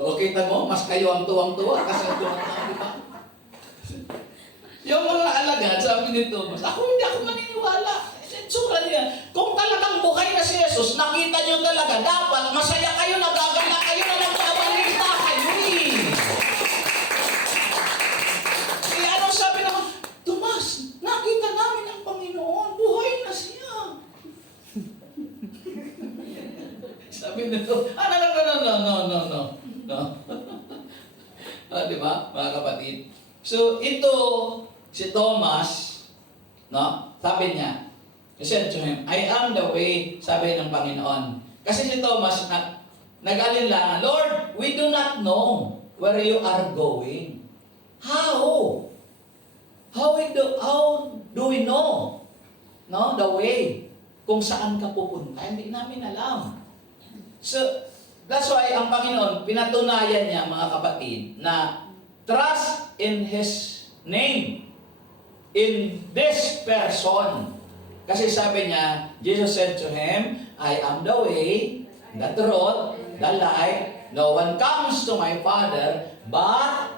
O kita mo, mas kayo ang tuwang-tuwa kasi ang tuwang-tuwa, di ba? Yung mga alagad, sabi ni Thomas, hindi ako maniniwala. Itsura niya. Kung talagang buhay na si Jesus, nakita niyo talaga, dapat masaya kayo, nagagala kayo, na nagbabalita kayo eh. Eh, anong sabi naman? Tomas, nakita namin ang Panginoon, buhay na siya. Sabi nito, no. Di ba, mga kapatid? So, ito, si Thomas, no, sabi niya, he said to him, I am the way, sabi ng Panginoon. Kasi si Thomas, nag-alinlangan, Lord, we do not know where you are going. How? How do we know? No, the way. Kung saan ka pupunta, hindi namin alam. So, that's why ang Panginoon, pinatunayan niya, mga kapatid, na trust in His name, in this person. Kasi sabi niya, Jesus said to him, I am the way, the truth, the life. No one comes to my Father but